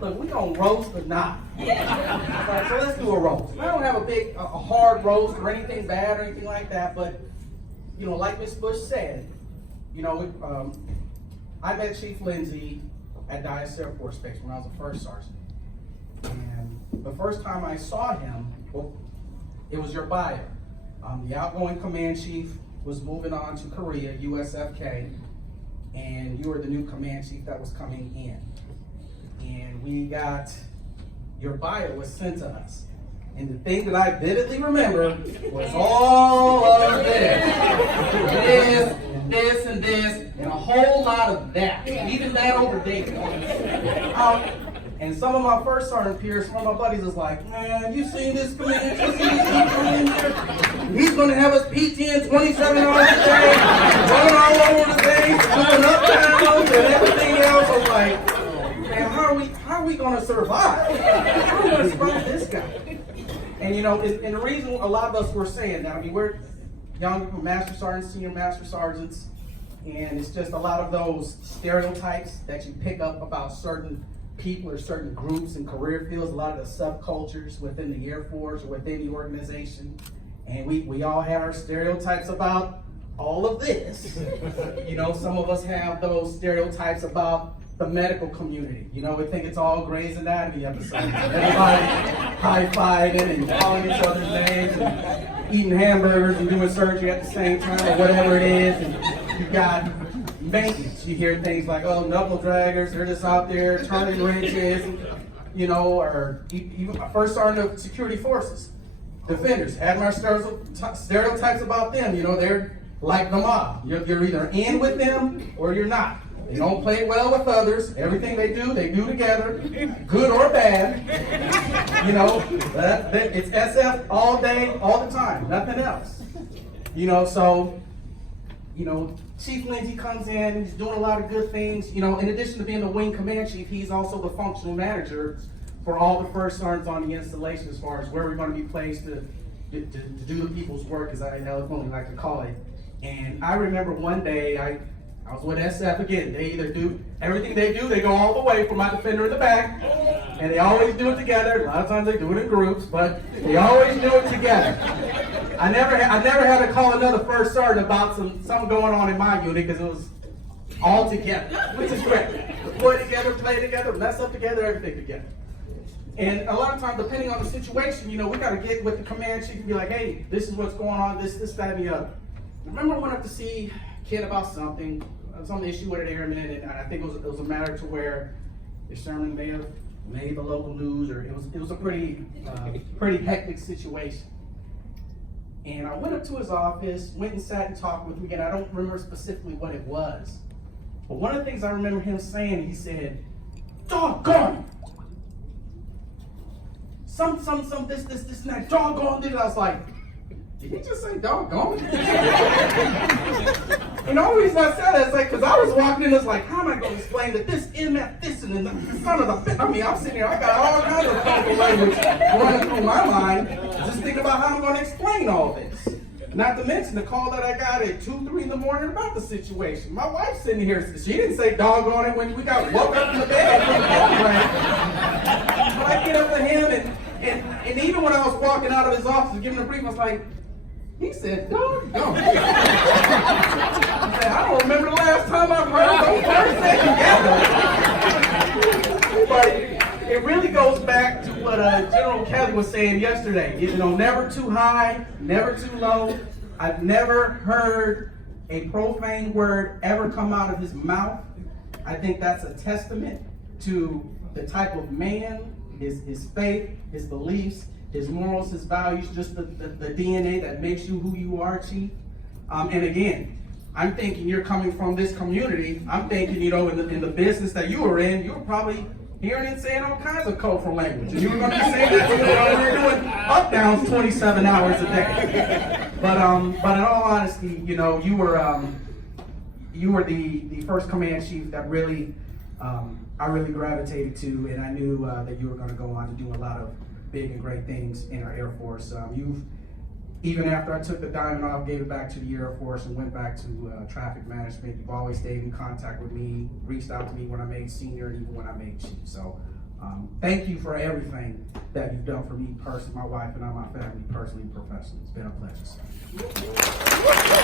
Look, we gonna roast or not? Right, so let's do a roast. I don't have a hard roast or anything bad or anything like that, but like Ms. Bush said, I met Chief Lindsey at Dallas Air Force Base when I was a first sergeant. And the first time I saw him, well, it was your bio. The outgoing command chief was moving on to Korea, USFK, and you were the new command chief that was coming in. And your bio was sent to us. And the thing that I vividly remember was all of this, and this, and a whole lot of that. Even that over David. And some of my first sergeant peers, some of my buddies was like, man, you seen this command? You seen this commander? He's going to have us PT 27 hours a day, running all over the place, doing up downs and everything else. I was like, man, how are we going to survive? How are we going to survive this guy? And and the reason a lot of us were saying that, we're young master sergeants, senior master sergeants, and it's just a lot of those stereotypes that you pick up about certain people or certain groups and career fields, a lot of the subcultures within the Air Force or within the organization. And we all have our stereotypes about all of this. Some of us have those stereotypes about the medical community. We think it's all Grey's Anatomy episodes. Everybody high-fiving and calling each other's names and eating hamburgers and doing surgery at the same time or whatever it is. And you got maintenance. You hear things like, oh, knuckle draggers, they're just out there turning wrenches, or even first sergeant of security forces. Defenders, had my stereotypes about them. They're like the mob. You're either in with them or you're not. They don't play well with others. Everything they do together, good or bad. It's SF all day, all the time, nothing else. So Chief Lindsey comes in, he's doing a lot of good things. In addition to being the wing command chief, he's also the functional manager for all the first sergeants on the installation as far as where we're going to be placed to do the people's work, as I eloquently like to call it. And I remember one day, I was with SF again. They either do everything they do, they go all the way from my defender in the back, and they always do it together. A lot of times they do it in groups, but they always do it together. I never had to call another first sergeant about something going on in my unit because it was all together, which is great. Play together, play together, mess up together, everything together. And a lot of times, depending on the situation, we got to get with the command chief and be like, hey, this is what's going on, this, that, and the other. I remember I went up to see Kid about something, some issue with an airman, and I think it was a matter to where the sermon may have made the local news, or it was a pretty hectic situation. And I went up to his office, went and sat and talked with him again. I don't remember specifically what it was, but one of the things I remember him saying, he said, "Doggone it! Some this and that, doggone it." I was like, did he just say doggone? And the only reason I said that is because I was walking in, it's like, how am I going to explain that this, in that, this, and then the son of the, I'm sitting here, I got all kinds of colorful language running through my mind, just thinking about how I'm going to explain all this. Not to mention the call that I got at 2, 3 in the morning about the situation. My wife's sitting here, she didn't say doggone it when we got woke up in the bed. But I get up to him, and even when I was walking out of his office giving a brief, I was like, he said, doggone. I said, I don't remember the last time I've heard those words said together. But it really goes back to what General Kelly was saying yesterday. Never too high, never too low. I've never heard a profane word ever come out of his mouth. I think that's a testament to the type of man, his faith, his beliefs, his morals, his values, just the DNA that makes you who you are, Chief. And again, I'm thinking you're coming from this community. I'm thinking, in the business that you were in, you were probably hearing and saying all kinds of colorful language. And you were going to be saying that when we were doing up downs 27 hours a day. But in all honesty, you were the first command chief that really I really gravitated to, and I knew that you were going to go on to do a lot of big and great things in our Air Force. Even after I took the diamond off, gave it back to the Air Force and went back to traffic management, you've always stayed in contact with me, reached out to me when I made senior and even when I made chief. So Thank you for everything that you've done for me personally, my wife and I, my family personally and professionally. It's been a pleasure, sir.